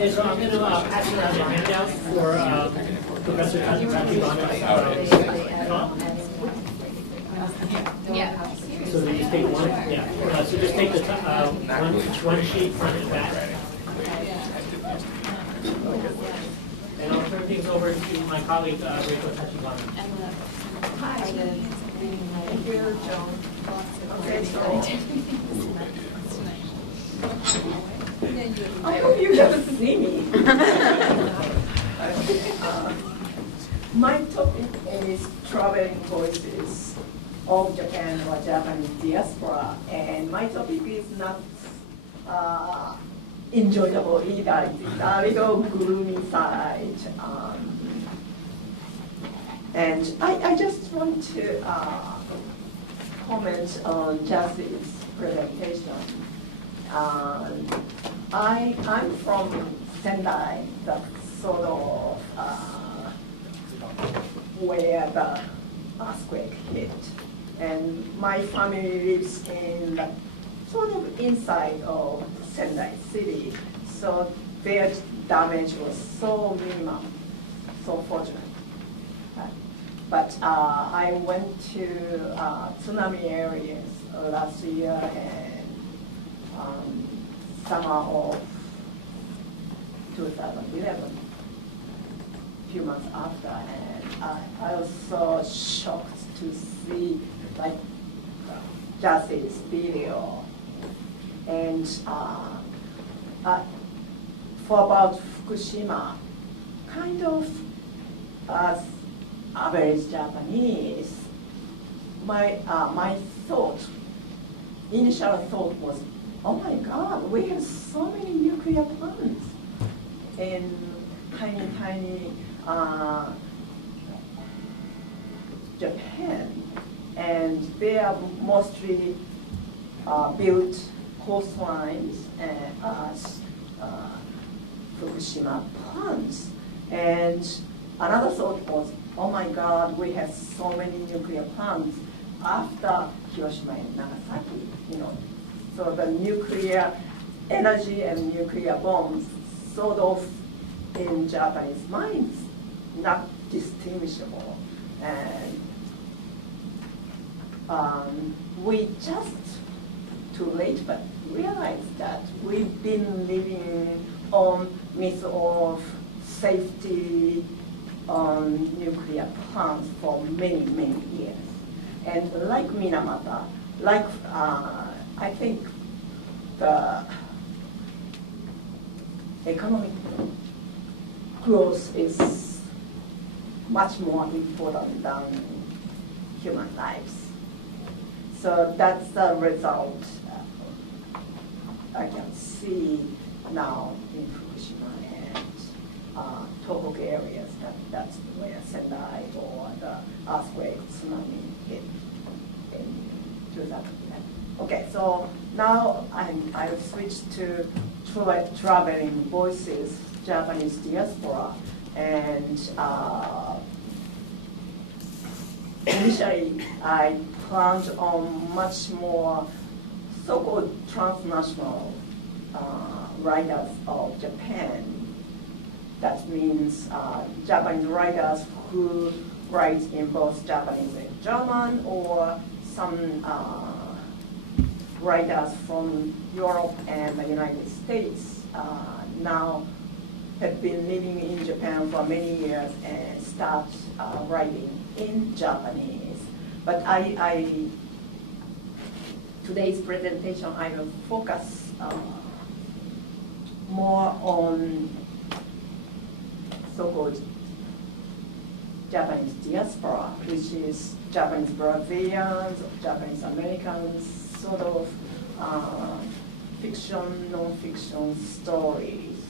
Okay, so I'm going to pass around the handouts for Professor Tachibana's talk. Yeah. So they just take one, yeah. So just take the one sheet front and back. And I'll turn things over to my colleague, Reiko Tachibana. Hi. Thank you, John. Okay, so I hope you can see me. My topic is traveling voices of Japan or Japanese diaspora, and my topic is not enjoyable either. It's a little gloomy side. And I just want to comment on Jesse's presentation. I'm from Sendai, the sort of where the earthquake hit. And my family lives in the sort of inside of Sendai city. So their damage was so minimum, so fortunate. But I went to tsunami areas last year and summer of 2011, a few months after, and I was so shocked to see like Jesse's video. And for about Fukushima, kind of as average Japanese, my initial thought was, oh my God, we have so many nuclear plants in tiny Japan, and they are mostly built coastlines as Fukushima plants. And another thought was, oh my God, we have so many nuclear plants after Hiroshima and Nagasaki, So the nuclear energy and nuclear bombs sort of in Japanese minds, not distinguishable. And we just too late, but realized that we've been living on myth of safety on nuclear plants for many, many years. And like Minamata, like I think the economic growth is much more important than human lives. So that's the result I can see now in Fukushima and Tohoku areas. That's where Sendai or the earthquake, tsunami hit in 2011. Okay, so now I've switched to traveling voices, Japanese diaspora, and initially I planned on much more so-called transnational writers of Japan. That means Japanese writers who write in both Japanese and German, or some writers from Europe and the United States now have been living in Japan for many years and start writing in Japanese. But today's presentation, I will focus more on so-called Japanese diaspora, which is Japanese Brazilians, Japanese Americans, sort of fiction, non-fiction stories,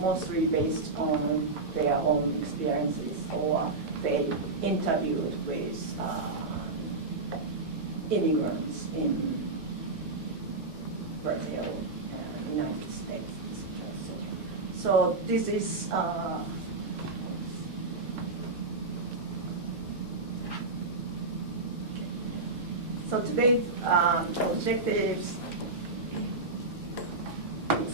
mostly based on their own experiences, or they interviewed with immigrants in Brazil and United States, etc. So this is so today's objectives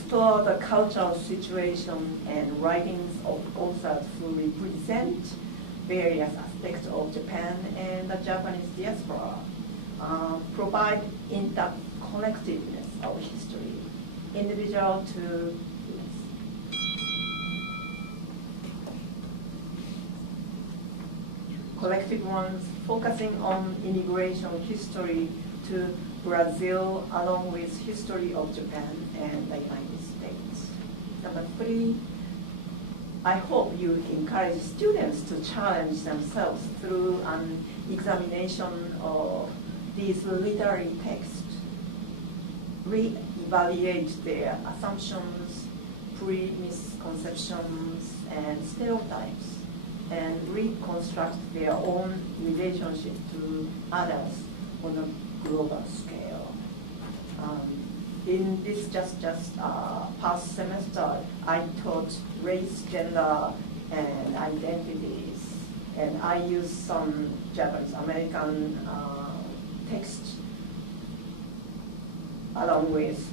explore the cultural situation and writings of authors who represent various aspects of Japan and the Japanese diaspora, provide interconnectedness of history, individual to collective ones, focusing on immigration history to Brazil along with history of Japan and the United States. Number 3, I hope you encourage students to challenge themselves through an examination of these literary texts, re-evaluate their assumptions, pre-misconceptions, and stereotypes, and reconstruct their own relationship to others on a global scale. In this past semester, I taught race, gender, and identities, and I used some Japanese American text along with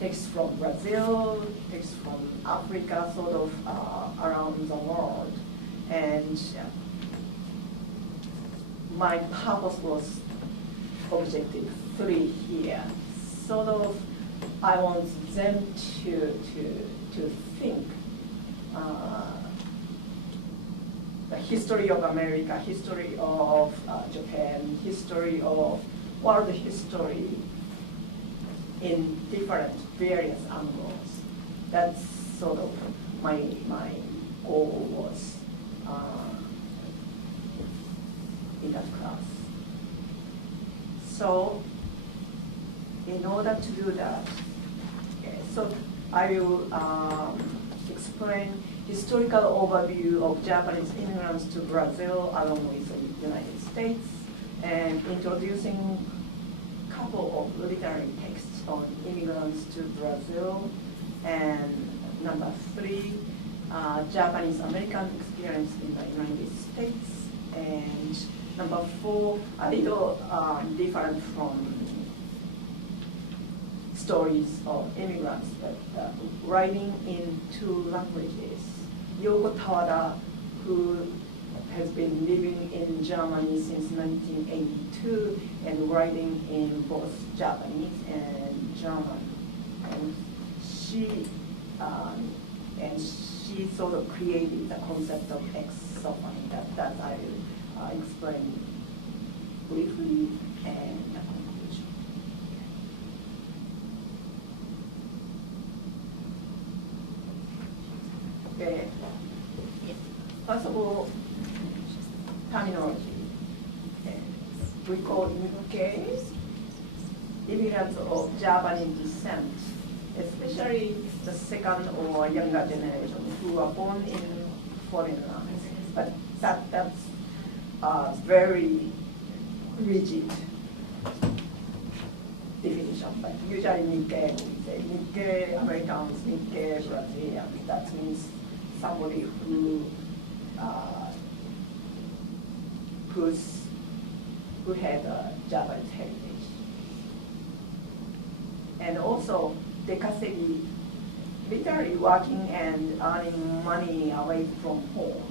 text from Brazil, text from Africa, sort of around the world. And my purpose was objective 3 here. Sort of, I want them to think the history of America, history of Japan, history of world history in different various angles. That's sort of my goal was in that class. So in order to do that, so I will explain historical overview of Japanese immigrants to Brazil along with the United States, and introducing a couple of literary texts on immigrants to Brazil, and number 3, Japanese American experience in the United States, and number 4, a little different from stories of immigrants, but writing in 2 languages. Yoko Tawada, who has been living in Germany since 1982 and writing in both Japanese and German. And she sort of created the concept of exophony that I will explain briefly and the conclusion. Okay. First of all, terminology. We call Nikkei immigrants of Japanese descent, especially the second or younger generation who are born in foreign lands. But that's very rigid definition. But usually Nikkei, we say Nikkei Americans, Nikkei Brazilians. That means somebody who had a Japanese heritage. And also, dekasegi, literally working and earning money away from home.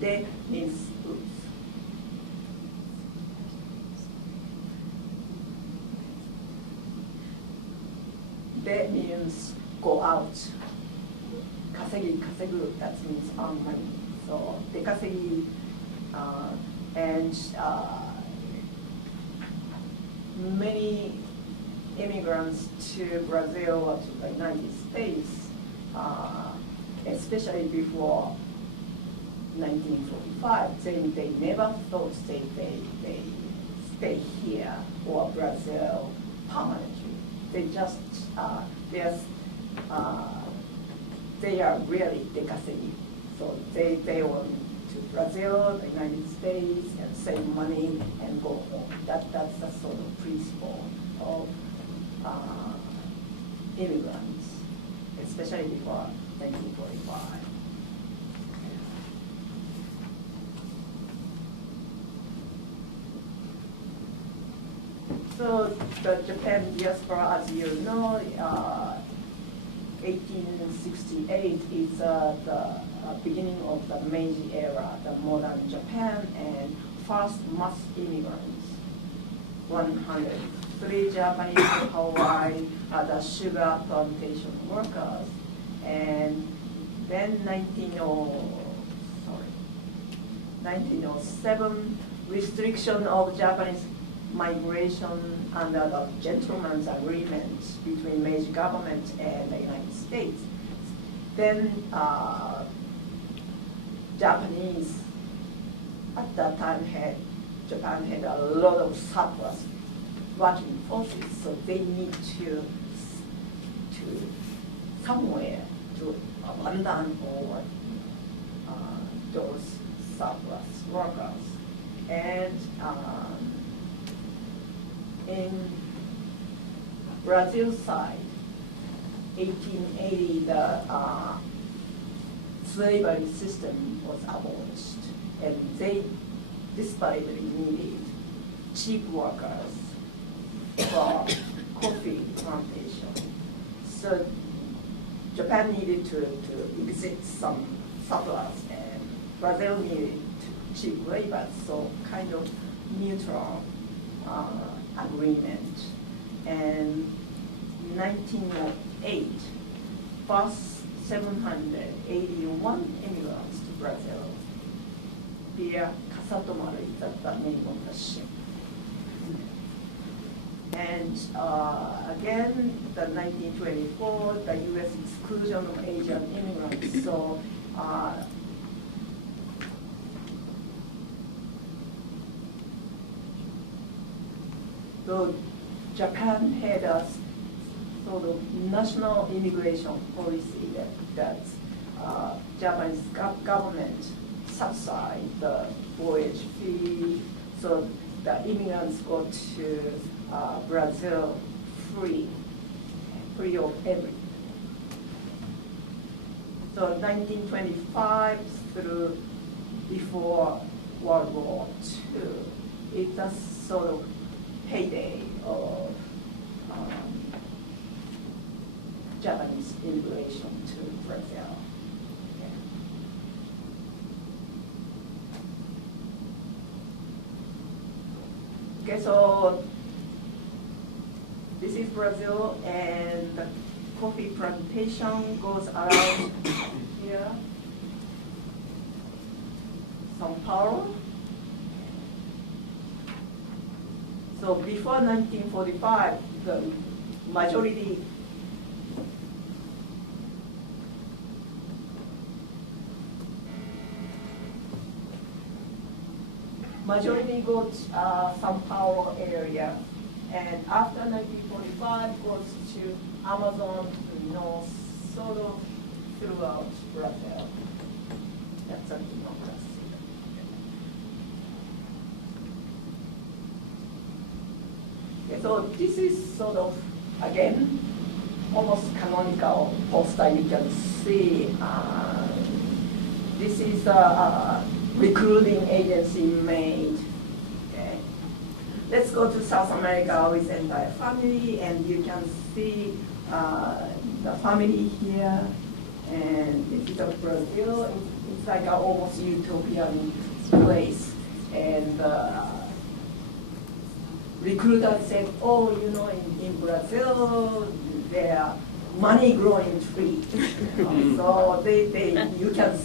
De means roots. De means go out. Kasegu, that means earn money. So dekasegi, and many immigrants to Brazil or to the United States, especially before 1945, they never thought they stay here or Brazil permanently. They just they are really dekasegi. So they went to Brazil, the United States, and save money and go home. That's the sort of principle of immigrants, especially before 1945. So So the Japan diaspora, as you know, 1868 is the beginning of the Meiji era, the modern Japan, and first mass immigrants. 103 Japanese to Hawaii, the sugar plantation workers, and then 1907 restriction of Japanese migration under the gentleman's agreement between Meiji government and the United States. Then Japanese at that time Japan had a lot of surplus working forces, so they need to somewhere to abandon or those surplus workers. And in Brazil side, 1880, the slavery system was abolished, and they desperately needed cheap workers for coffee plantation. So Japan needed to exit some surplus, and Brazil needed cheap labor, so kind of neutral agreement. And 1908, first 781 immigrants to Brazil via Casatomaru, that's the name of the ship. And again, the 1924, the U.S. exclusion of Asian immigrants. So Japan had a sort of national immigration policy that Japanese government subsidized the voyage fee, so the immigrants go to Brazil free of everything. So 1925 through before World War II, it's a sort of heyday of Japanese immigration to Brazil. Okay, so this is Brazil, and the coffee plantation goes around here, São Paulo. So before 1945, the majority go to São Paulo area, and after 1945 goes to Amazon, sort of throughout Brazil. That's a democracy. Okay, so this is sort of, again, almost canonical poster you can see. This is a recruiting agency made. Okay. Let's go to South America with the entire family, and you can see the family here, and this is of Brazil. It's like an almost utopian place, and recruiter said, oh, in Brazil, there money growing tree. So you can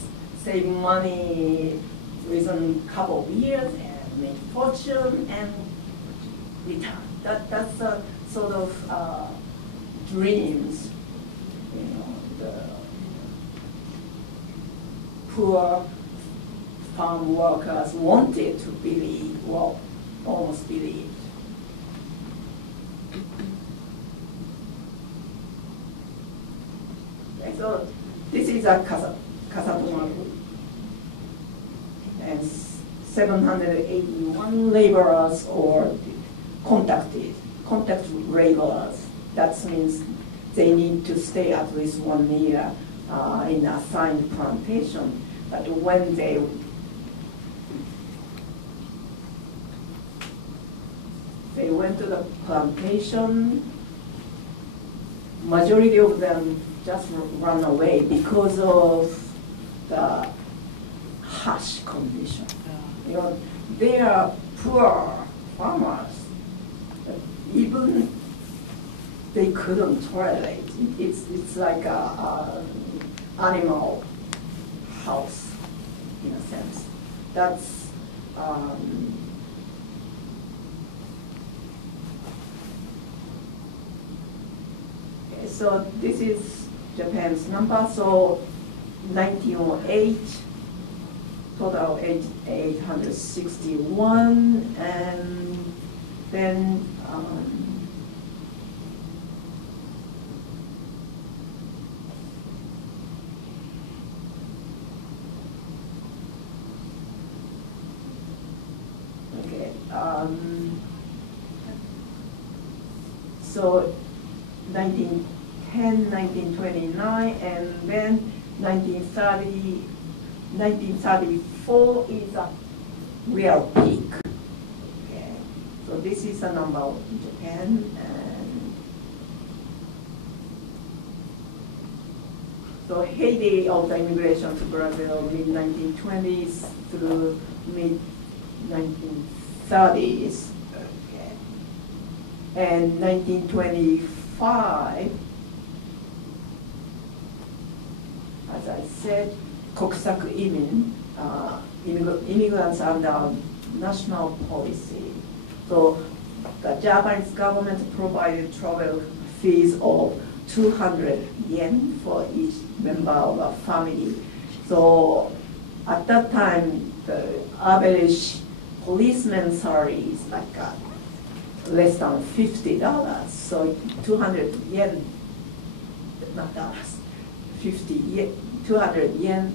save money within a couple of years and make fortune and return. That's a sort of dreams, the poor farm workers wanted to believe, well, almost believed. Okay, so this is a Casatomaru, and 781 laborers or contact laborers. That means they need to stay at least 1 year in assigned plantation. But when they went to the plantation. Majority of them just run away because of the harsh condition. You know, they are poor farmers. Even they couldn't tolerate. It's like a animal house in a sense. That's okay, so this is Japan's number. So 1908, total 861, and then so 1910, 1929, and then 1930, 1934 is a real peak. Okay. So this is a number of Japan, and so heyday of the immigration to Brazil, mid-1920s through mid-1930s. Okay. And 1925, as I said, kokusaku immigrants under national policy. So the Japanese government provided travel fees of 200 yen for each member of a family. So at that time, the average policeman salary is like less than $50. So 200 yen, not dollars, 50 yen, 200 yen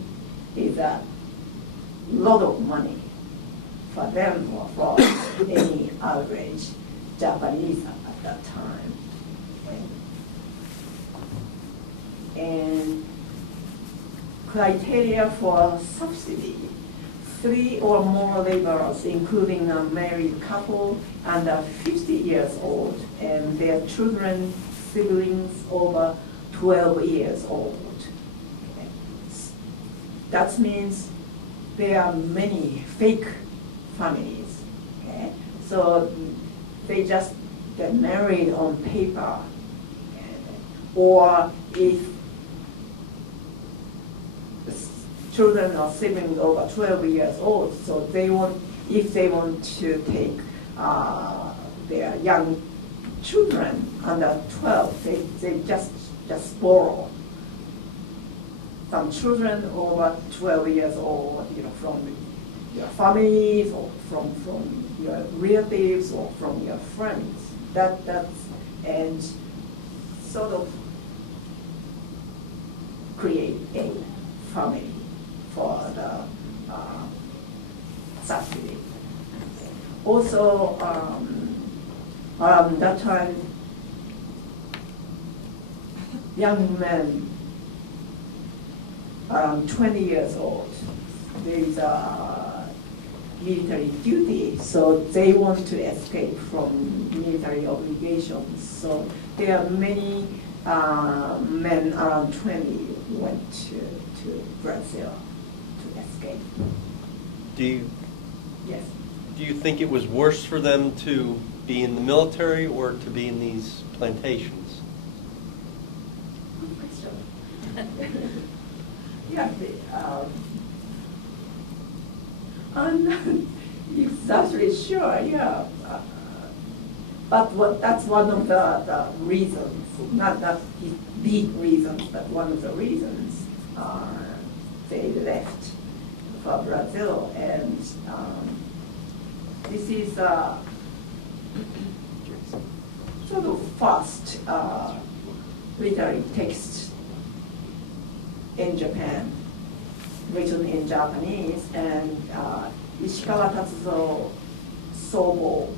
is a lot of money for them or for any average Japanese at that time. And criteria for subsidy: 3 or more laborers, including a married couple under 50 years old, and their children, siblings over 12 years old. Okay. That means there are many fake families. Okay? So they just get married on paper, or if children or siblings over 12 years old, so they want, if they want to take their young children under 12, they just borrow some children over 12 years old, you know, from your families or from your relatives or from your friends. That's and sort of create a family for the subsidy. Also, that time, young men around 20 years old, there is a military duty, so they want to escape from military obligations. So there are many men around 20 went to Brazil to escape. Yes. Do you think it was worse for them to be in the military or to be in these plantations? Good question. Yeah, I'm not exactly sure, yeah. But that's one of the reasons, not the reasons, but one of the reasons they left for Brazil. And this is sort of first literary text in Japan, written in Japanese, and Ishikawa Tatsuzo Sobo.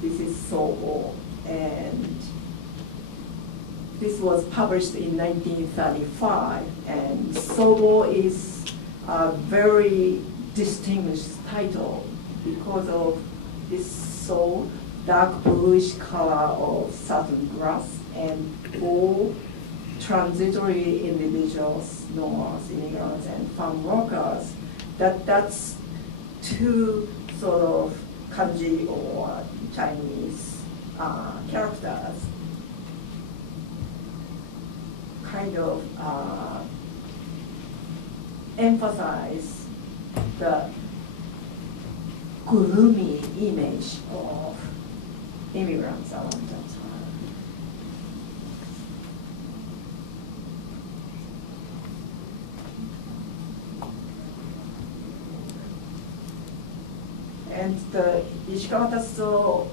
This is Sobo, and this was published in 1935, and Sobo is a very distinguished title because of this so dark bluish color of certain grass, and all transitory individuals known as immigrants and farm workers. That's two sort of kanji or Chinese characters kind of emphasize the gloomy image of immigrants around that time. And the Ishikawa Tatsuo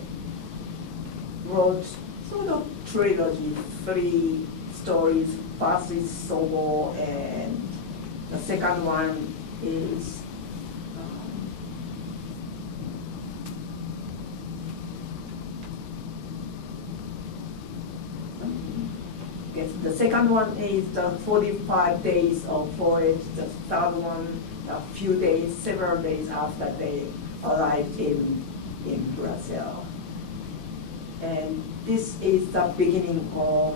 wrote sort of trilogy, 3 stories. First is Sobo, and the second one is the second one is the 45 days of voyage. The third one, a few days, several days after they arrived in Brazil. And this is the beginning of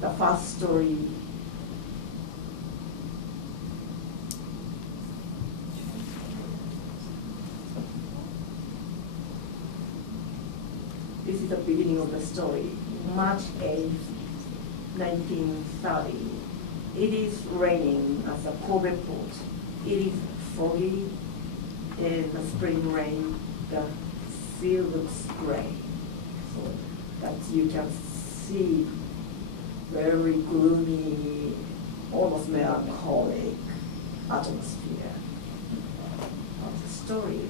the first story. This is the beginning of the story. March 8th, 1930. It is raining at the Kobe port. It is foggy. In the spring rain, the sea looks gray. So that you can see very gloomy, almost melancholic atmosphere of the story.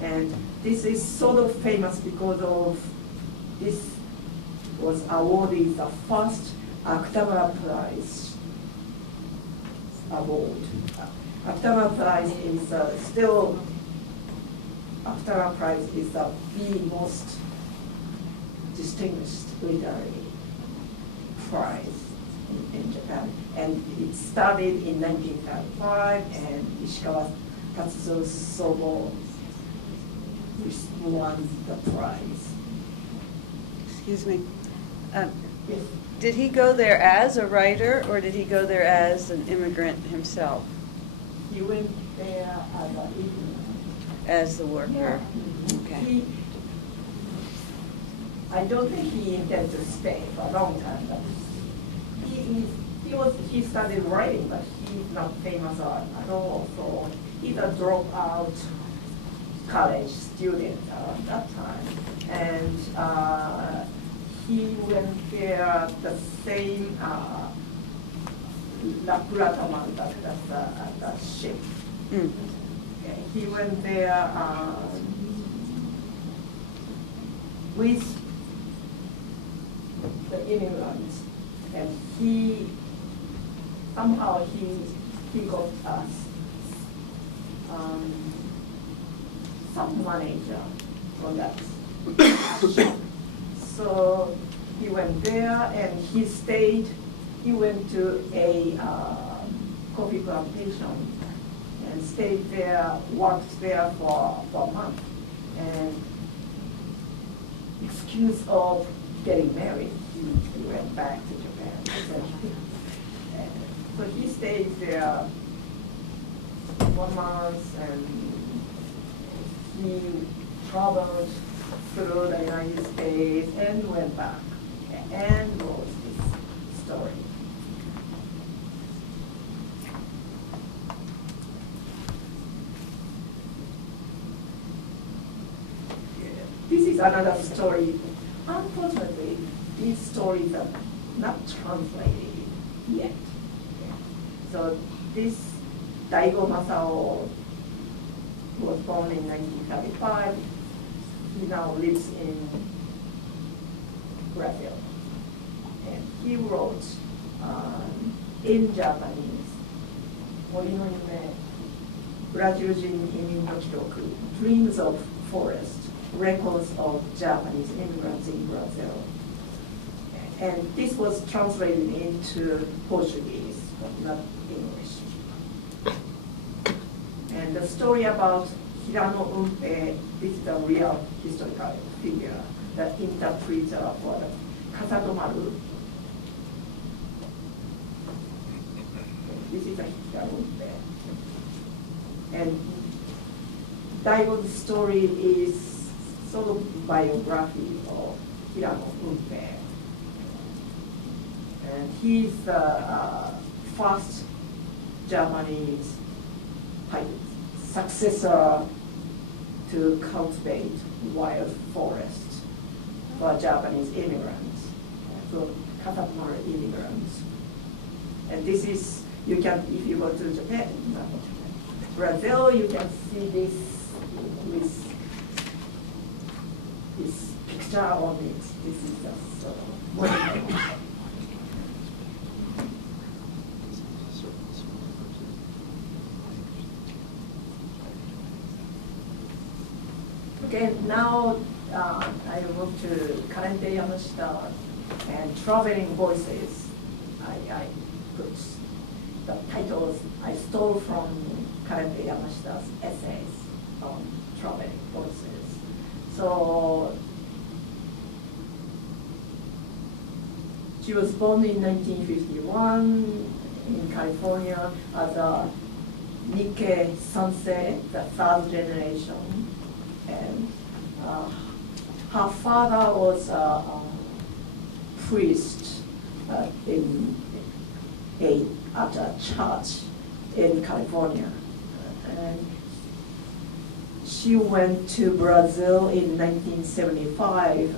And this is sort of famous because of this was awarded the first October Prize award. October Prize is still, October Prize is the most distinguished literary prize in Japan. And it started in 1935, and Ishikawa Tatsuo Sobo won the prize. Excuse me. Yes. Did he go there as a writer, or did he go there as an immigrant himself? He went there as an immigrant. As the worker? Yeah. Okay. I don't think he intended to stay for a long time, but he started writing, but he's not famous at all. So he's a dropout college student at that time, and he went there the same La Plataman, that ship. Mm. Okay. He went there with the immigrants, and he somehow he got us some manager on that ship. So he went there and he stayed. He went to a coffee plantation and stayed there, worked there for a month, and excuse of getting married, he went back to Japan. So he stayed there 1 month, and he traveled through the United States and went back and wrote this story. This is another story. Unfortunately, these stories are not translated yet. So this Daigo Masao was born in 1935. He now lives in Brazil. And he wrote in Japanese, 森の夢、ブラジル人移民の記録, Dreams of Forest, Records of Japanese Immigrants in Brazil. And this was translated into Portuguese, but not English. And the story about Hirano Unpei, this is a real historical figure, the interpreter for the Kasatomaru. This is a Hirano Unpei. And Daigo's story is sort of biography of Hirano Unpei. And he's the first Japanese successor to cultivate wild forests for Japanese immigrants, so Kasatomaru immigrants. And this is, you can, if you go to Japan, Brazil, you can see this with this picture on it. This is just sort of wonderful. Okay, now I move to Karente Yamashita and Traveling Voices. I put the titles I stole from Karente Yamashita's essays on Traveling Voices. So she was born in 1951 in California as a Nikkei Sansei, the third generation. And her father was a priest at a church in California. And she went to Brazil in 1975,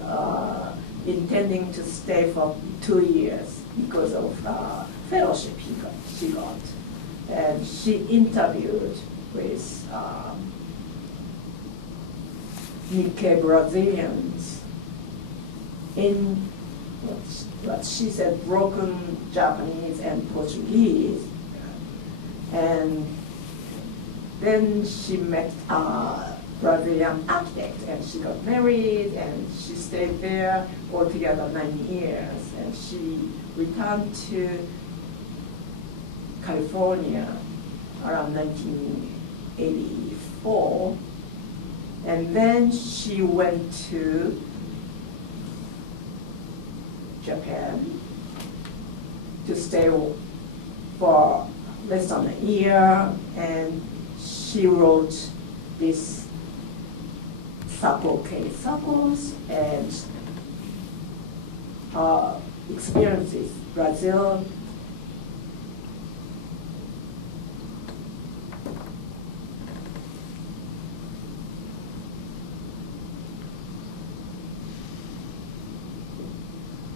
intending to stay for 2 years because of fellowship she got. And she interviewed with Nikkei Brazilians in what she said broken Japanese and Portuguese. And then she met a Brazilian architect and she got married and she stayed there altogether 9 years. And she returned to California around 1984. And then she went to Japan to stay for less than a year, and she wrote this Sappho Sappos and her experiences, Brazil.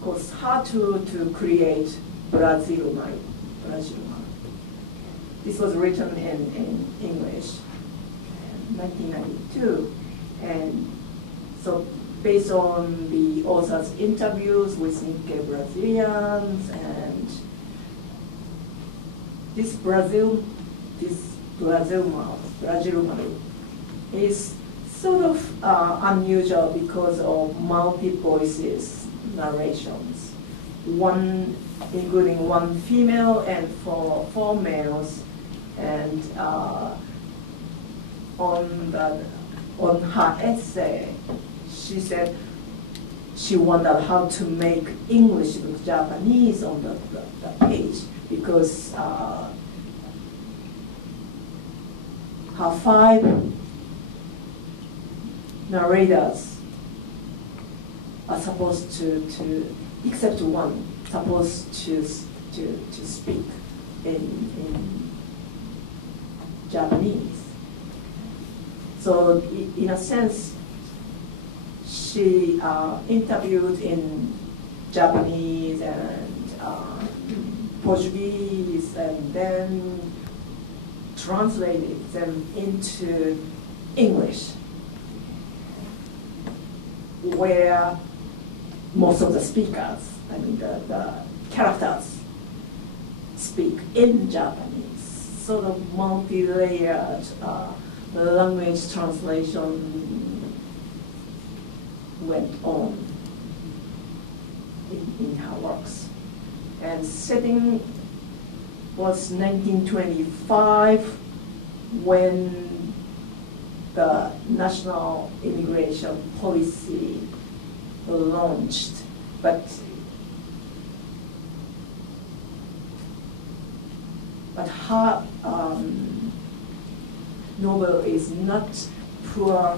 It was hard to create Brazil-my. This was written in English in 1992. And so based on the author's interviews with Nikkei Brazilians and this Brazil is sort of unusual because of multi-voices narrations, including one female and four males, and on her essay, she said she wondered how to make English look Japanese on the page because her 5 narrators are supposed to except one, supposed to speak in Japanese. So in a sense, she interviewed in Japanese and Portuguese and then translated them into English, where most of the speakers, I mean the characters, speak in Japanese. Sort of multi-layered language translation went on in her works. And setting was 1925 when the national immigration policy launched, but her novel is not poor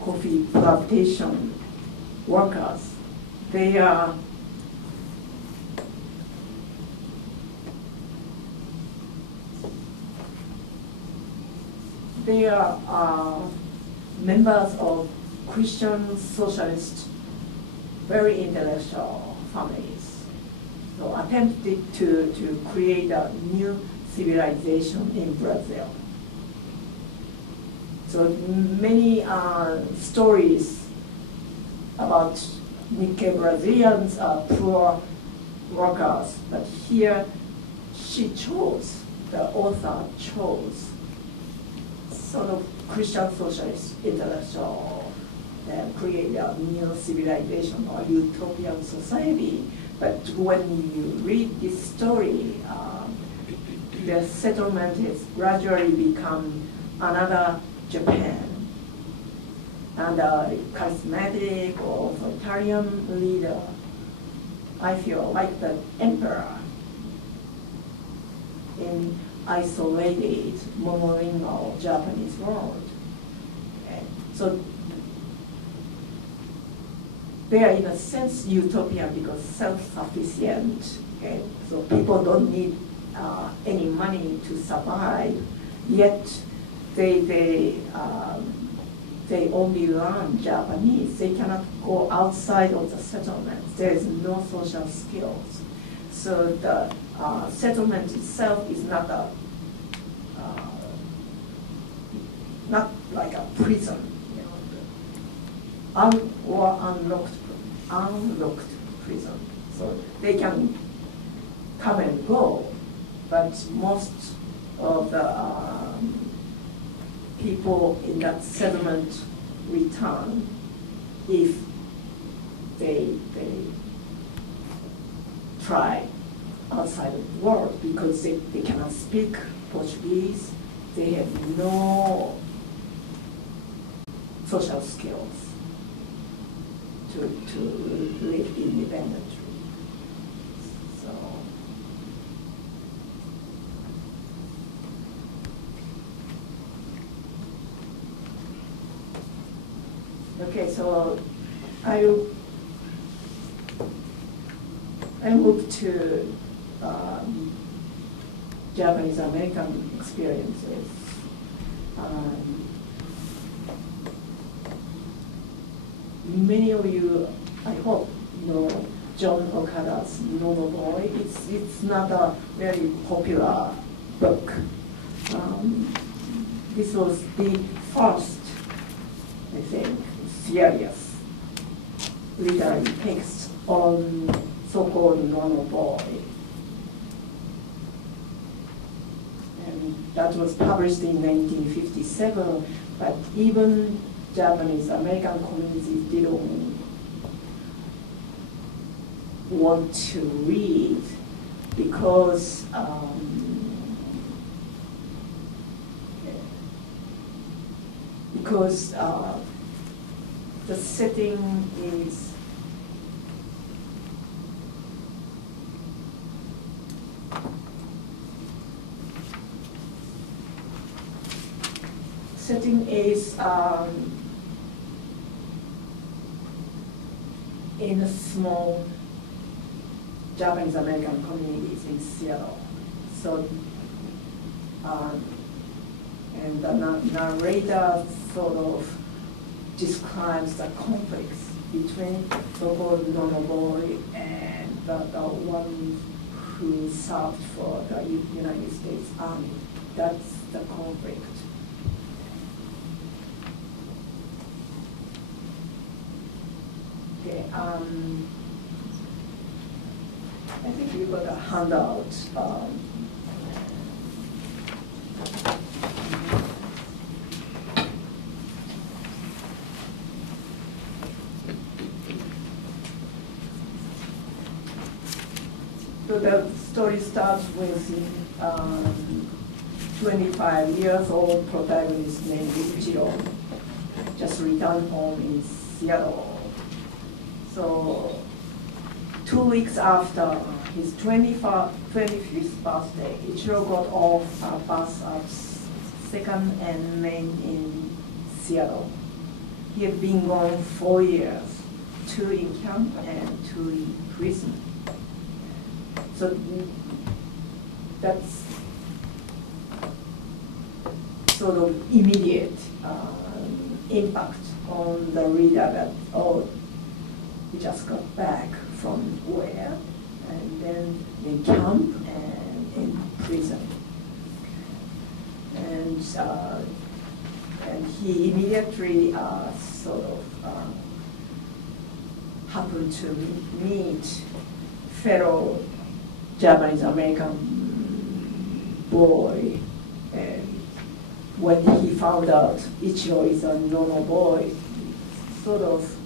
coffee plantation workers. They are members of Christian socialist, very intellectual families. So attempted to create a new civilization in Brazil. So many stories about Nikkei Brazilians are poor workers, but here the author chose sort of Christian socialist intellectual and create a new civilization or utopian society. But when you read this story, the settlement has gradually become another Japan. And a charismatic or authoritarian leader, I feel like the emperor in isolated monolingual Japanese world. And so they are in a sense utopian because self-sufficient. Okay? So people don't need any money to survive, yet they only learn Japanese. They cannot go outside of the settlement. There is no social skills. So the settlement itself is not like a prison, you know, or unlocked prison. So they can come and go, but most of the people in that settlement return if they try outside of the world because they cannot speak Portuguese, they have no social skills to live independently. So okay, so I moved to Japanese American experiences. Many of you, I hope, know John Okada's Noble Boy. It's not a very popular book. This was the first, I think, serious literary text on so-called Noble Boy. And that was published in 1957, but even Japanese American communities didn't want to read because the setting is in a small Japanese American communities in Seattle. So, and the narrator sort of describes the conflicts between so-called Noble Boy and the one who served for the United States Army. That's the conflict. Okay, I think you got a handout. So the story starts with 25 years old protagonist named Ichiro just returned home in Seattle. So 2 weeks after his 25th birthday, Ichiro got off a bus at 2nd and Main in Seattle. He had been gone 4 years, 2 in camp and 2 in prison. So that's sort of immediate impact on the reader that, oh, he just got back from where? And then in camp and in prison. And he immediately sort of happened to meet fellow Japanese American boy, and when he found out Ichiro is a normal boy, sort of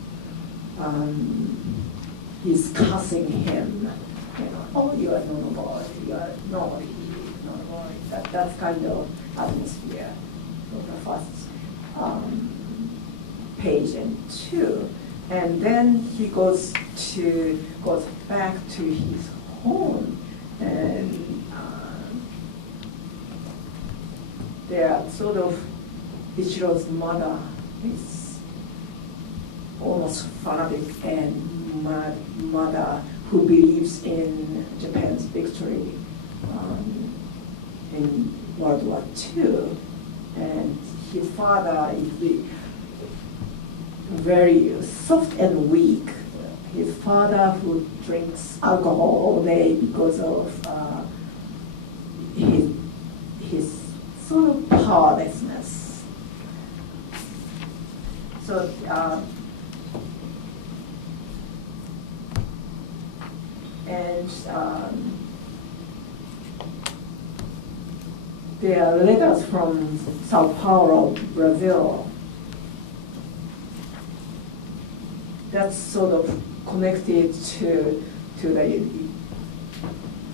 he's cussing him, you know, oh, you are a normal boy, you are naughty, normal boy. That's kind of atmosphere for the first page and 2, and then he goes back to his home, and there are sort of Ichiro's mother is almost fanatic and mother who believes in Japan's victory in World War II, and his father is very soft and weak. His father who drinks alcohol all day because of his sort of powerlessness. So there are letters from Sao Paulo, Brazil. That's sort of connected to the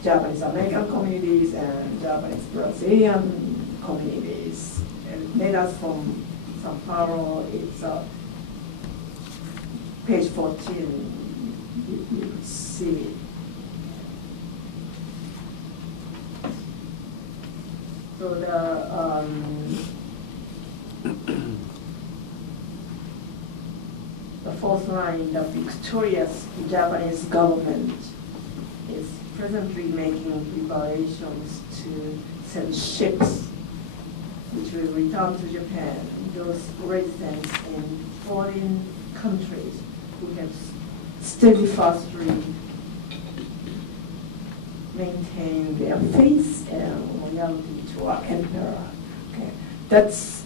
Japanese American communities and Japanese Brazilian communities. And letters from Sao Paulo, it's page 14, you see it. So the fourth line, the victorious Japanese government is presently making preparations to send ships which will return to Japan, those residents in foreign countries who can steadfastly maintain their faith and loyalty to our emperor. Okay, that's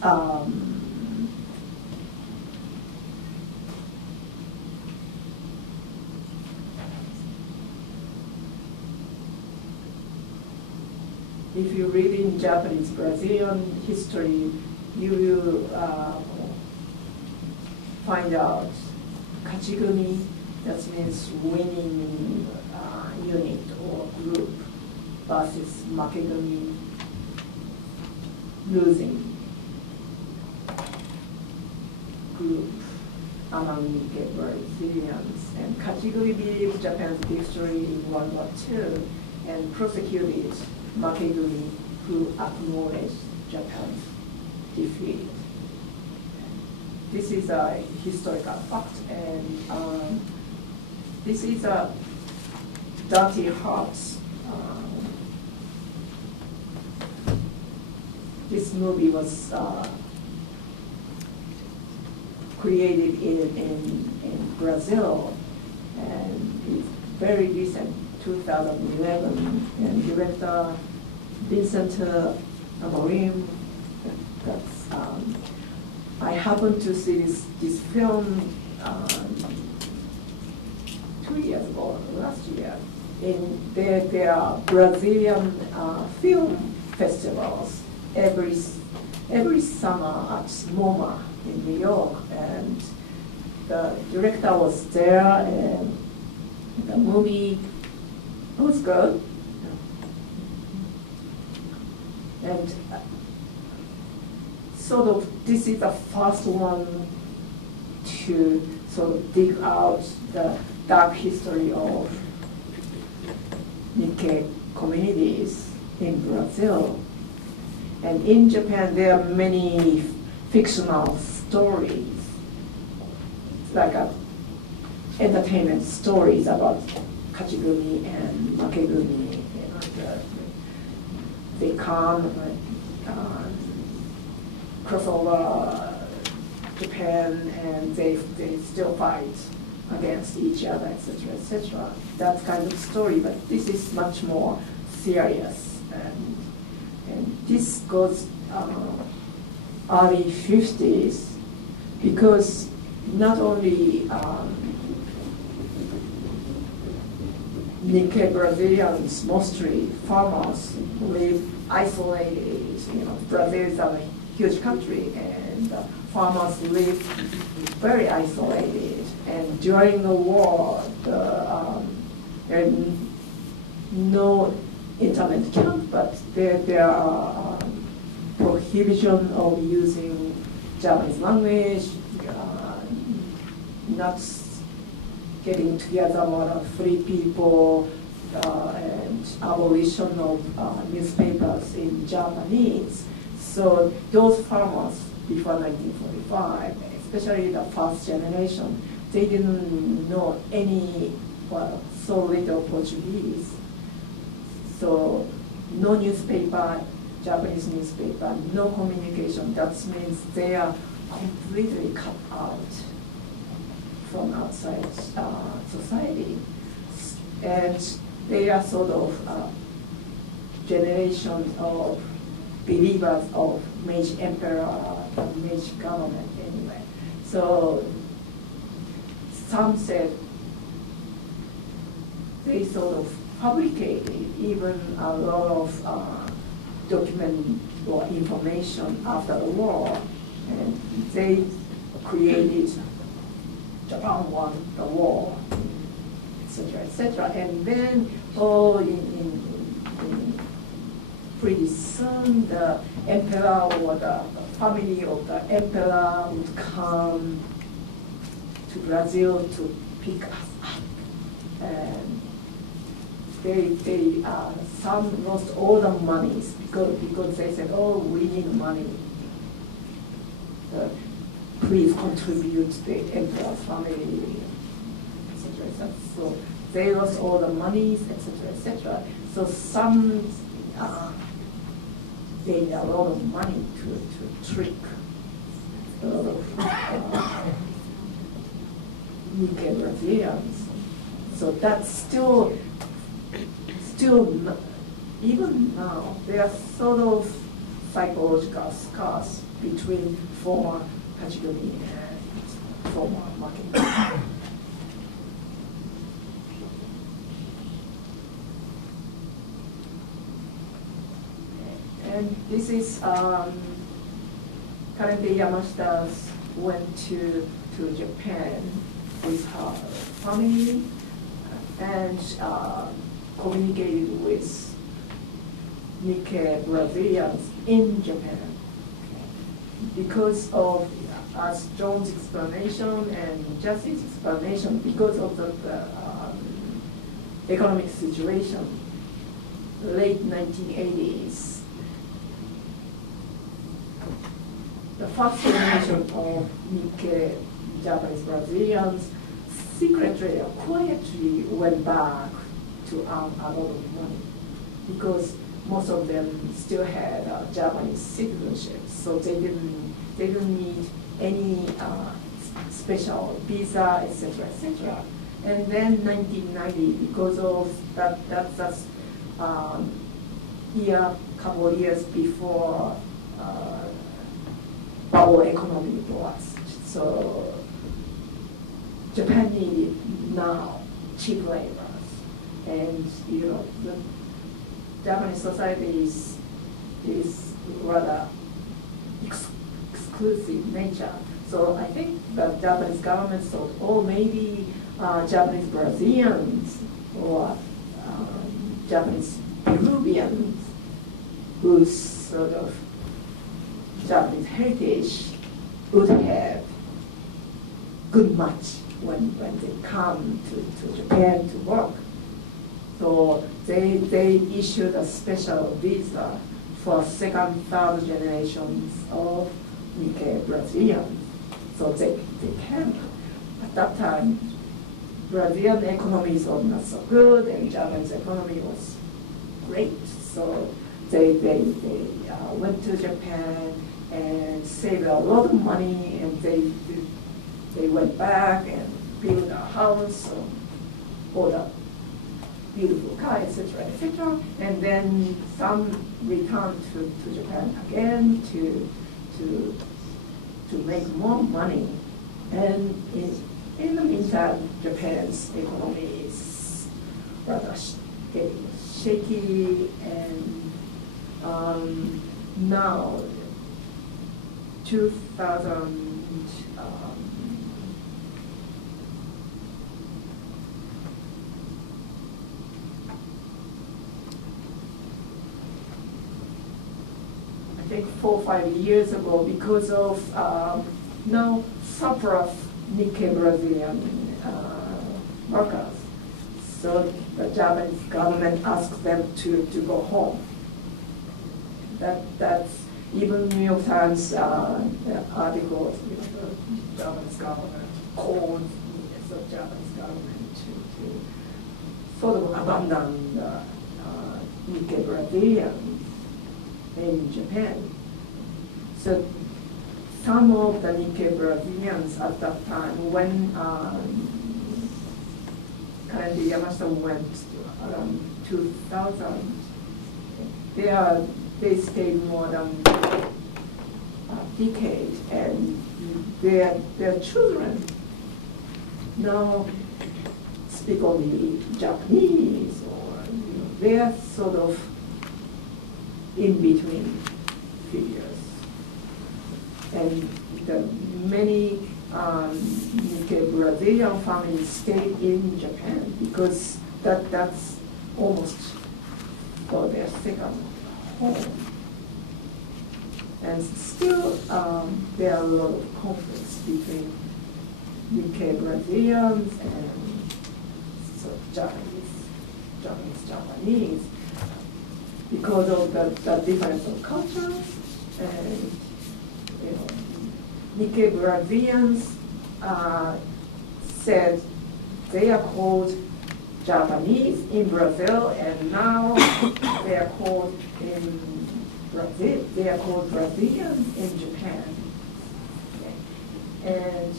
if you read in Japanese Brazilian history, you will find out kachigumi, that means winning unit or group, versus makegumi, losing group among the Brazilians. And kachigumi believes Japan's victory in World War II and prosecuted makegumi, who acknowledged Japan's defeat. This is a historical fact, and this is a Dirty Hearts. This movie was created in Brazil, and it's very recent, 2011, and director Vincent Amorim. That's I happened to see this film 2 years ago, last year. There are Brazilian film festivals every summer at MoMA in New York, and the director was there, and the movie was good. And sort of this is the first one to sort of dig out the dark history of Nikkei communities in Brazil. And in Japan, there are many fictional stories, like entertainment stories about Kachigumi and Makegumi. They come, cross over Japan, and they still fight against each other, etc., etc. That kind of story, but this is much more serious. And this goes early 50s, because not only Nikkei Brazilians, mostly farmers, live isolated. Brazil is a huge country, and farmers live very isolated. And during the war, there no internet camp, but there are prohibition of using Japanese language, not getting together a lot of free people, and abolition of newspapers in Japanese. So those farmers before 1945, especially the first generation, they didn't know so little Portuguese. So no newspaper, Japanese newspaper, no communication. That means they are completely cut out from outside society. And they are sort of generation of believers of Meiji Emperor, Meiji government anyway. So some said they sort of fabricated even a lot of document or information after the war, and they created Japan won the war, etc., etc. And then, in pretty soon, the emperor or the family of the emperor would come to Brazil to pick us up, and some lost all the monies because they said, oh, we need money. Please contribute to the emperor's family, etc., etc. So they lost all the monies, etc., etc. So some paid a lot of money to trick a lot of Nikkei Brazilians. So that's still even now, there are sort of psychological scars between former Hachigumi and former Makegumi. And this is currently Yamashita went to Japan with her family and communicated with Nikkei Brazilians in Japan. Because of, as John's explanation and Jesse's explanation, because of the economic situation, late 1980s, the first generation of Nikkei Japanese Brazilians secretly or quietly went back to earn a lot of money, because most of them still had Japanese citizenship, so they didn't need any special visa, etc., etc. And then 1990, because of that's couple of years before bubble economy was. So Japan needed now cheap labor, and the Japanese society is rather exclusive nature. So I think the Japanese government thought, oh, maybe Japanese Brazilians or Japanese Peruvians whose sort of Japanese heritage would have good match when they come to Japan to work. So they issued a special visa for second, third generations of Nikkei Brazilians. So they can. At that time, Brazilian economy was not so good, and Japanese economy was great. So they went to Japan and saved a lot of money, and they went back and built a house, bought a beautiful car, etc., etc. And then some returned to Japan again to make more money. And in the meantime, Japan's economy is rather getting shaky, and now 2000. I think 4 or 5 years ago, because of no surplus Nikkei Brazilian workers, so the Japanese government asked them to go home. That's even New York Times articles. The Japanese government called the Japanese government to sort of abandon the Nikkei Brazilians in Japan. So some of the Nikkei Brazilians at that time, when currently Yamashita went around 2000, they stayed more than a decade, and their children now speak only Japanese, or they're sort of in between figures. And many Nikkei Brazilian families stay in Japan because that's almost for their second home. And still, there are a lot of conflicts between Nikkei Brazilians and Japanese because of the difference of cultures. And Nikkei Brazilians said they are called Japanese in Brazil, and now they are called in Brazil. They are called Brazilians in Japan. And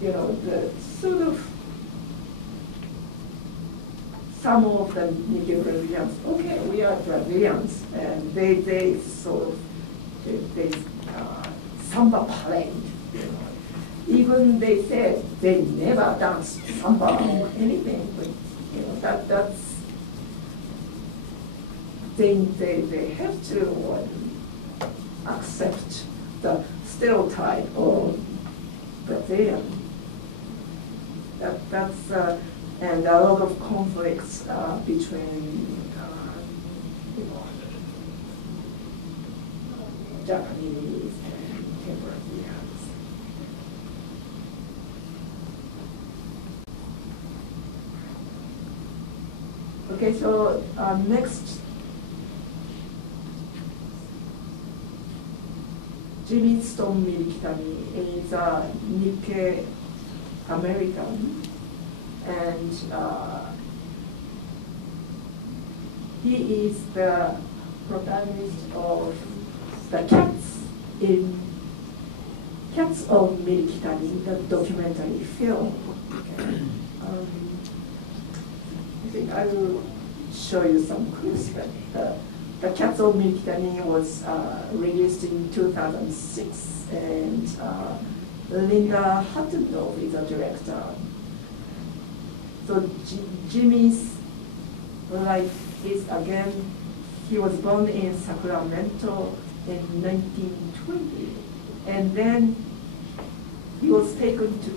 the sort of some of the Nikkei Brazilians, okay, we are Brazilians, and they sort of samba parade. Even they said they never danced samba or anything, but that's they have to accept the stereotype of Brazilian. That's and a lot of conflicts between Japanese and Brazilians. Okay, so next, Jimmy Stone Milikitani is a Nikkei American, and he is the protagonist of the Cats of Milikitani, the documentary film. Okay. I think I will show you some clues. The Cats of Milikitani was released in 2006, and Linda Hattendorf is a director. So Jimmy's life is again, he was born in Sacramento in 1920, and then he was taken to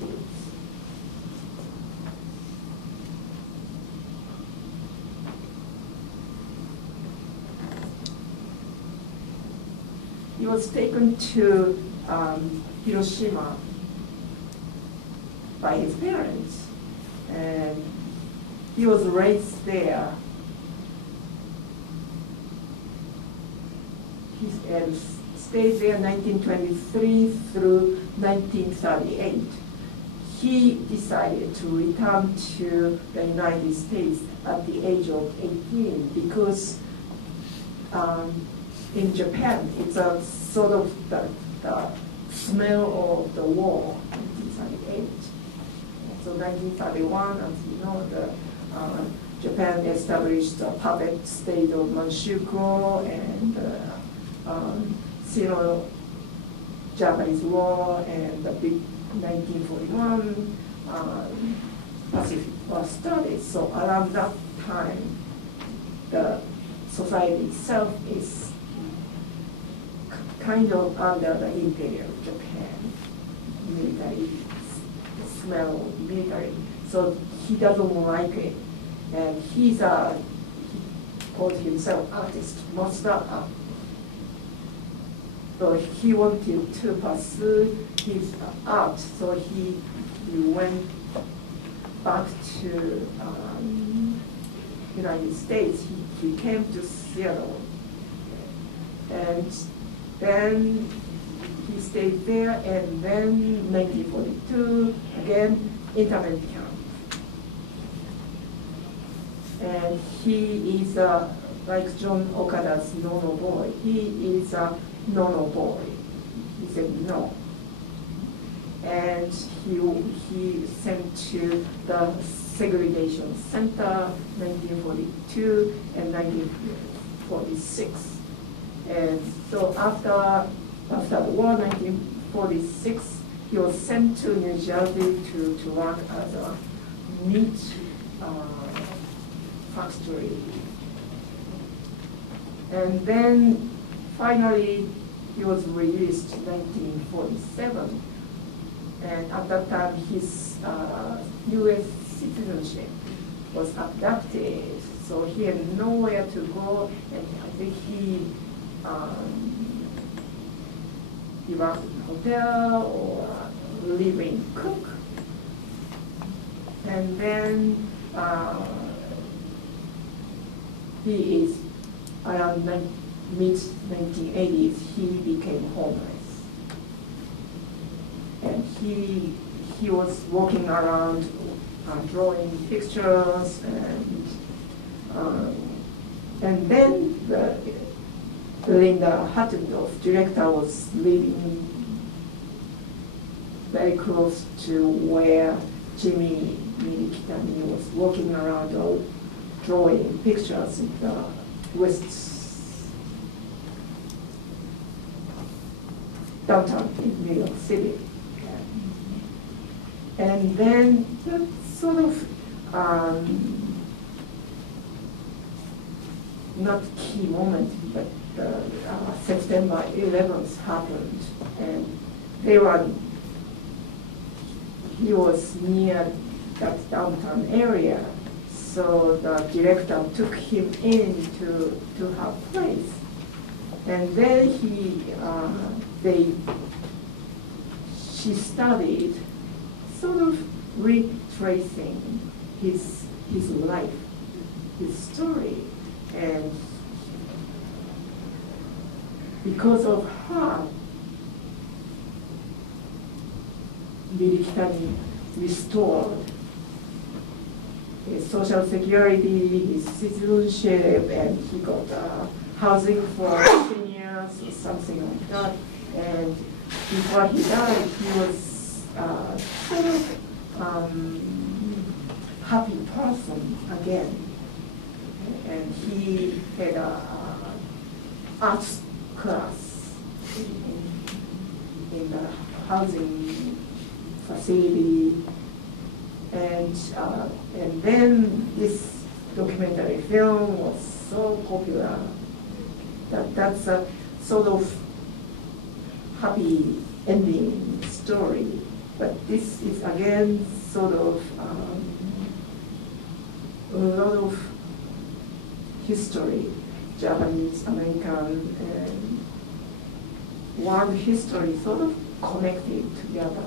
he was taken to Hiroshima by his parents, and he was raised there. He stayed there 1923 through 1938. He decided to return to the United States at the age of 18 because in Japan, it's a sort of the smell of the war, 1938. So 1931, as you know, Japan established a puppet state of Manchukuo, and Sino-Japanese War, and the big 1941 Pacific War started. So around that time, the society itself is kind of under the Imperial Japan, military, the smell of military. So he doesn't like it. And he called himself artist, master art. So he wanted to pursue his art, so he went back to United States. He came to Seattle, and then he stayed there, and then 1942, again, internment camp. And he is, like John Okada's Nono boy, he is a Nono boy. He said no. And he sent to the segregation center 1942 and 1946. And so after the war, 1946, he was sent to New Jersey to work as a meat factory. And then finally he was released in 1947. And at that time his US citizenship was abducted, so he had nowhere to go, and I think he worked in a hotel or living cook. And then he is around mid-1980s, he became homeless. And he was walking around drawing pictures, and then Linda Hattendorf, director, was living very close to where Jimmy Milikitani was walking around drawing pictures in the West downtown in New York City. And then that sort of not key moment, but September 11th happened, and he was near that downtown area, so the director took him in to her place, and then she studied, sort of retracing his life, his story, and because of her, Milikitani restored his social security, his citizenship, and he got housing for seniors or something like that. And before he died, he was sort of happy person again. And he had a arts class in the housing facility, and then this documentary film was so popular that that's a sort of happy ending story. But this is again sort of a lot of history, Japanese, American, and world history sort of connected together.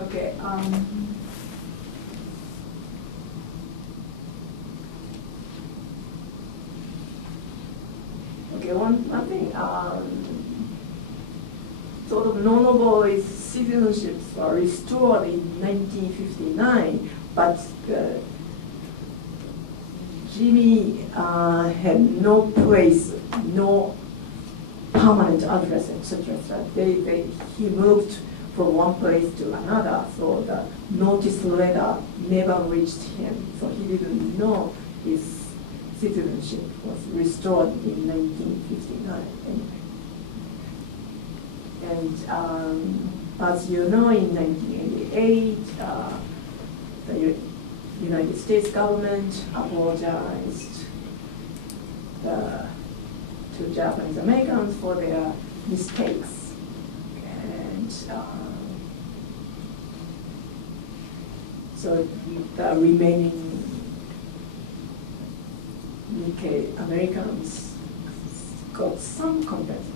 Okay. Okay, one thing. Sort of non-boys' citizenships were restored in 1959, but Jimmy had no place, no permanent address, etc. He moved from one place to another, so the notice letter never reached him, so he didn't know his citizenship was restored in 1959 anyway. And as you know, in 1988, the United States government apologized to Japanese Americans for their mistakes. And so the remaining Nikkei Americans got some compensation.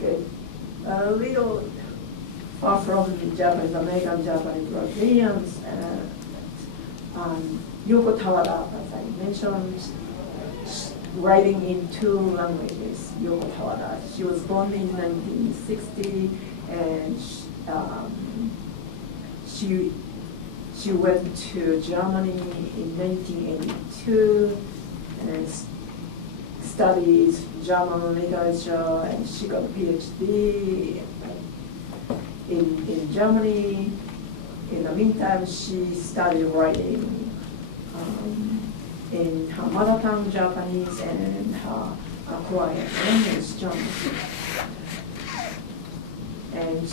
Okay, a little far from Japanese American, Japanese Brazilians, Yoko Tawada, as I mentioned, writing in 2 languages. Yoko Tawada. She was born in 1960, and she went to Germany in 1982 and studied German literature, and she got a PhD in Germany. In the meantime, she studied writing in her mother tongue Japanese and her acquired language German. And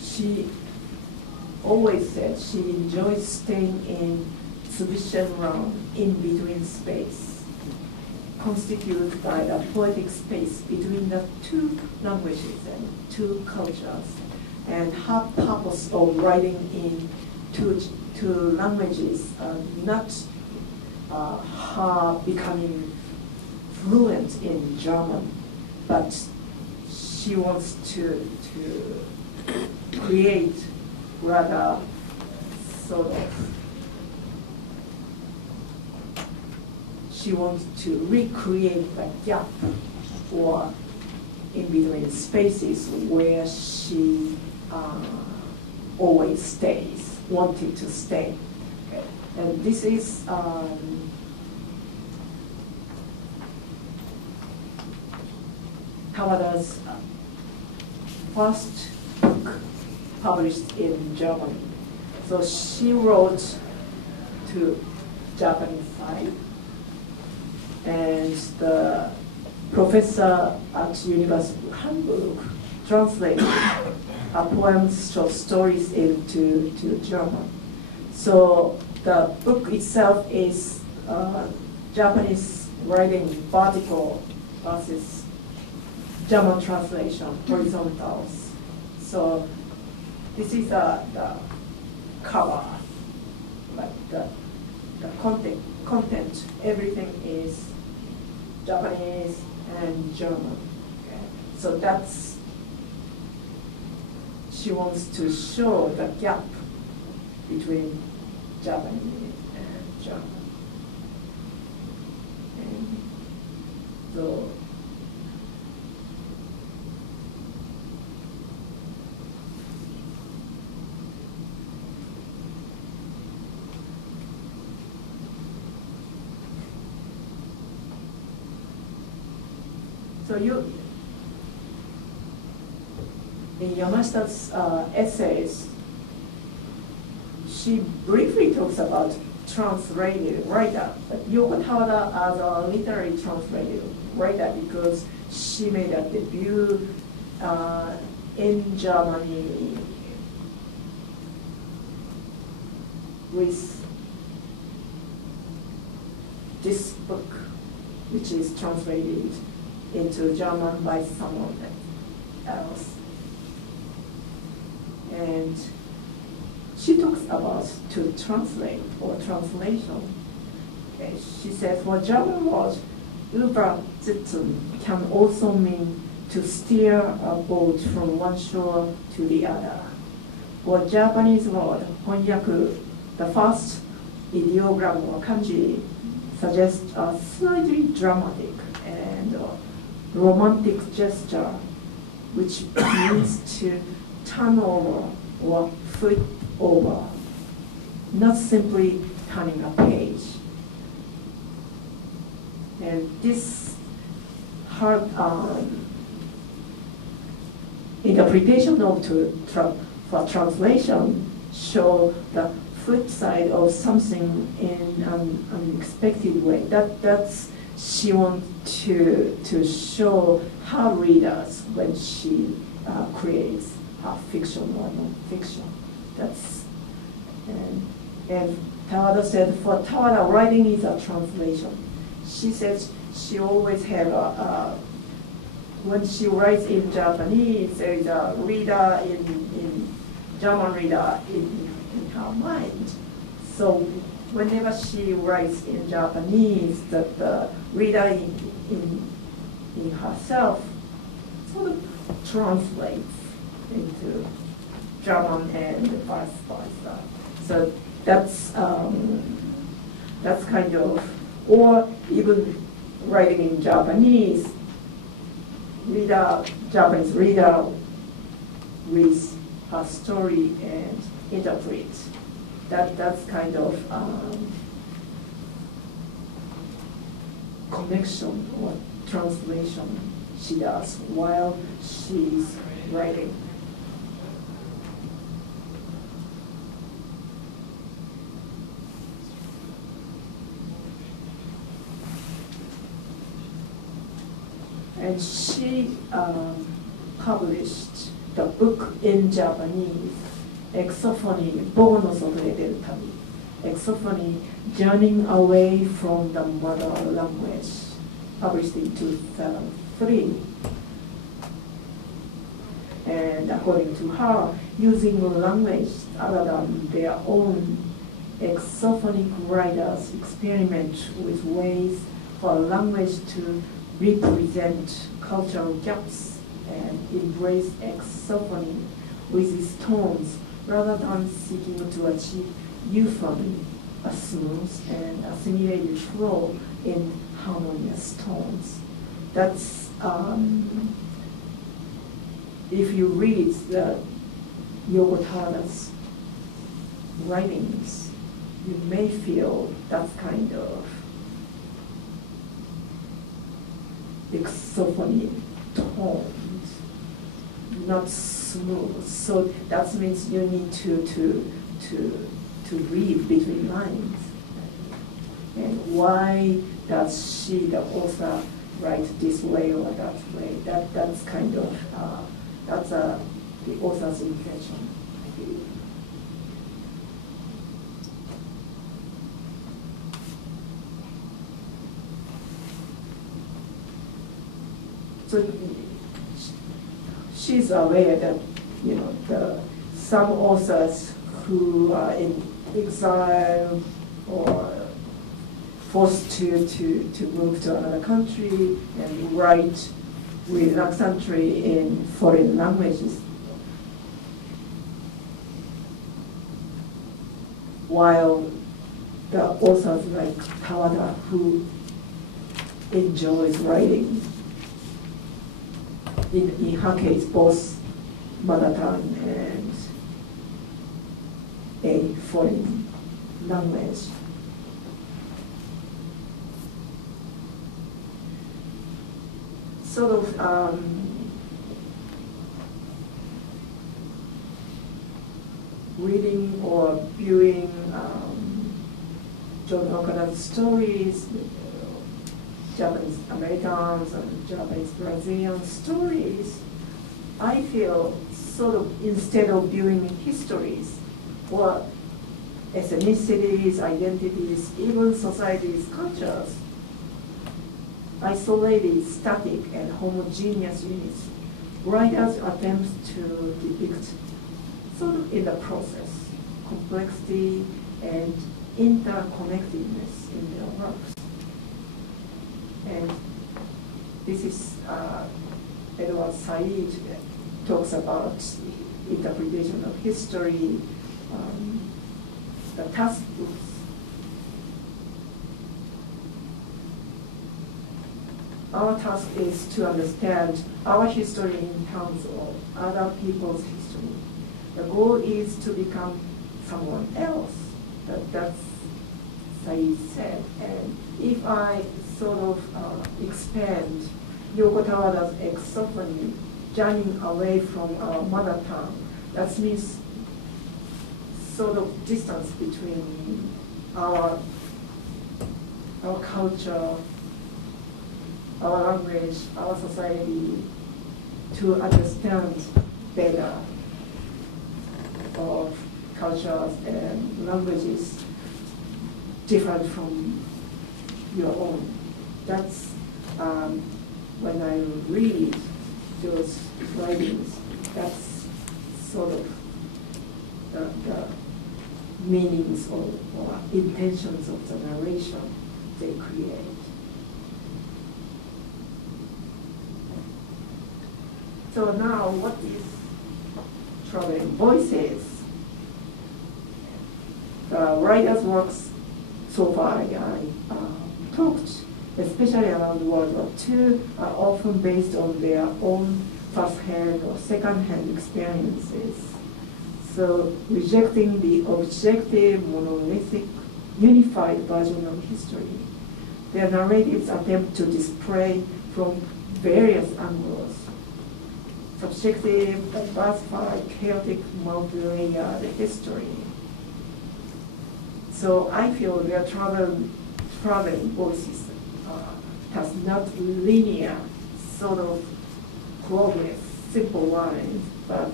she always said she enjoys staying in sufficient room in between space, constituted by the poetic space between the 2 languages and 2 cultures. And her purpose of writing in two languages, not her becoming fluent in German, but she wants to create rather sort of, she wants to recreate the gap or in between spaces where she always stays, wanted to stay. Okay. And this is Tawada's first book published in Germany. So she wrote to Japanese side, and the professor at University of Hamburg translated her poems, short stories into German. So the book itself is Japanese writing vertical versus German translation, horizontals. So this is the cover, but the content, everything is Japanese and German. Okay. So that's, she wants to show the gap between Japanese and German. And so you, in Yamashita's essays, she briefly talks about translated writer, but Yoko Tawada as a literary translated writer because she made a debut in Germany with this book, which is translated into German by someone else. And she talks about to translate or translation. Okay. She says, for German word, Übersetzen can also mean to steer a boat from one shore to the other. For Japanese word, honyaku, the first ideogram or kanji suggests a slightly dramatic and romantic gesture, which means to turn over or flip over, not simply turning a page. And this hard interpretation of for translation show the flip side of something in an unexpected way. That's she wants to show her readers when she creates fiction or non-fiction. That's and Tawada said, for Tawada, writing is a translation. She says she always have when she writes in Japanese, there is a reader in German reader in her mind. So whenever she writes in Japanese, the reader in herself sort of translates into German and vice versa. So that's kind of, or even writing in Japanese, Japanese reader reads her story and interprets. That's kind of connection or translation she does while she's writing. And she published the book in Japanese, Exophony, Bogo no Soto e Deru Tabi. Exophony, Journeying Away from the Mother Language, published in 2003. And according to her, using language other than their own, exophonic writers experiment with ways for language to represent cultural gaps and embrace exophony with its tones rather than seeking to achieve euphony, a smooth and assimilated flow in harmonious tones. That's, if you read the Yoko Tawada's writings, you may feel that kind of exophony tones, not smooth. So that means you need to read between lines. And why does she, the author, write this way or that way? That's kind of that's the author's intention, I believe. So she's aware that, you know, some authors who are in exile or forced to move to another country and write with an accent in foreign languages, while the authors like Tawada, who enjoys writing, in her case, both mother tongue and a foreign language. Sort of reading or viewing John Okada's stories, Japanese Americans and Japanese Brazilian stories, I feel sort of, instead of viewing histories or ethnicities, identities, even societies, cultures, isolated, static, and homogeneous units, writers attempt to depict, sort of in the process, complexity and interconnectedness in their works. And this is Edward Said talks about interpretation of history, the task books. Our task is to understand our history in terms of other people's history. The goal is to become someone else. That's Said said. And if I sort of expand Yoko Tawada's exophony, journeying away from our mother tongue, that means sort of distance between our culture, our language, our society, to understand better of cultures and languages different from your own. That's when I read those writings, that's sort of the meanings or intentions of the narration they create. So now, what is Traveling Voices? The writer's works so far I talked, especially around World War II, are often based on their own first-hand or second-hand experiences. So rejecting the objective, monolithic, unified version of history, their narratives attempt to display from various angles subjective, diversified, chaotic, multi-layered history. So I feel their traveling voices has not linear sort of progress, simple lines, but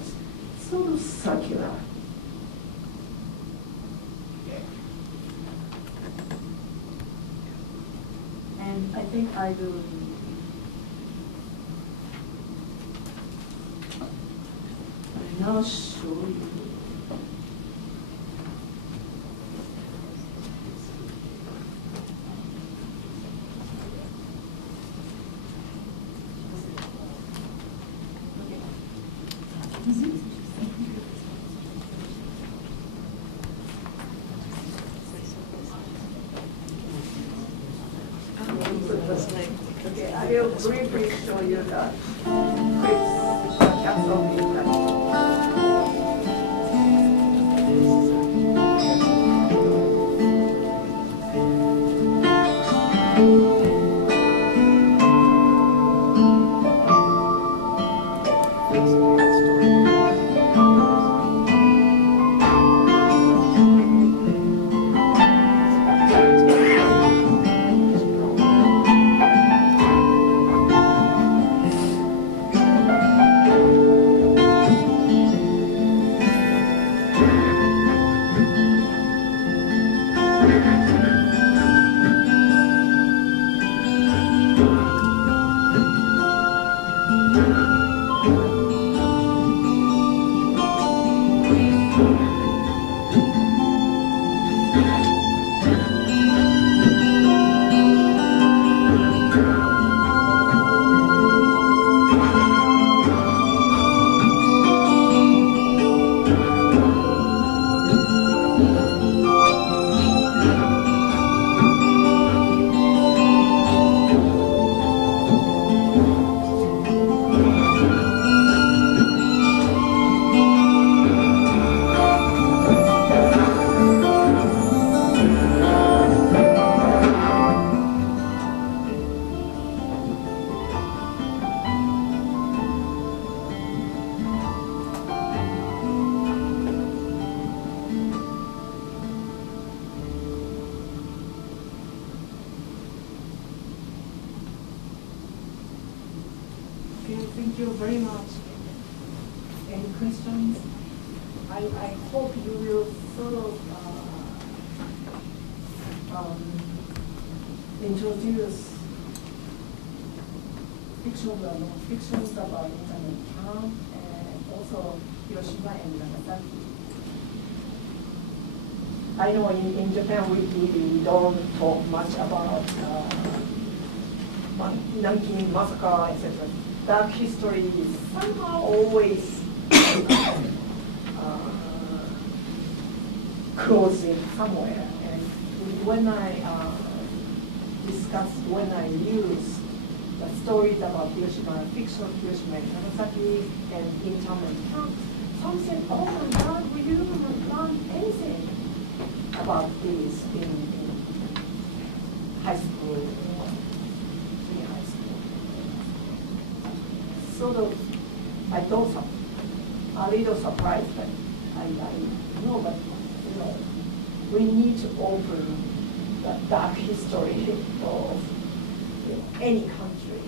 sort of circular. And I think I will now show you. Okay, I will briefly show you the clips, the capsule impact. Thank you very much. Any questions? I hope you will sort of introduce fictions or non-fictions about internet camp, and also Hiroshima and Nagasaki. I know in Japan we don't talk much about Nanking massacre, etc. Dark history is somehow always closing somewhere. And when I when I use the stories about Hiroshima, fiction of Hiroshima and Nagasaki, and internment camp, some said, "Oh my God, we didn't learn anything about this in high school, junior high school." Sort of, I thought a little surprised, but I know, but you know, we need to open the dark history of any country.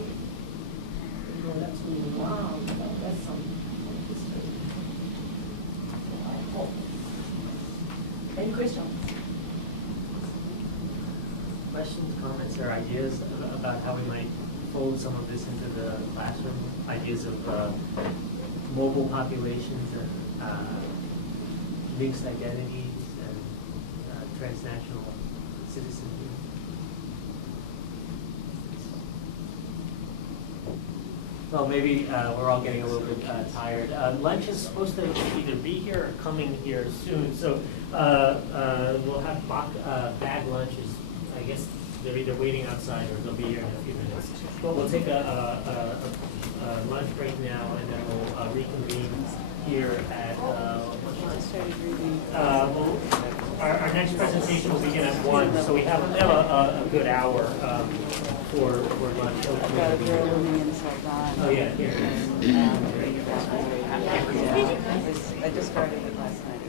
You know, that's really wow, that's some history. So I hope. Any questions? Questions, comments, or ideas about how we might fold some of this into the classroom? Ideas of mobile populations and mixed identities and transnational citizenry. Well, maybe we're all getting a little bit tired. Lunch is supposed to either be here or coming here soon, so we'll have bag lunches. I guess they're either waiting outside or they'll be here in a few minutes. But we'll take a lunch break now, and then we'll reconvene here at. Our next presentation will begin at 1, so we have a good hour for lunch. Oh yeah, here. I just started it last night.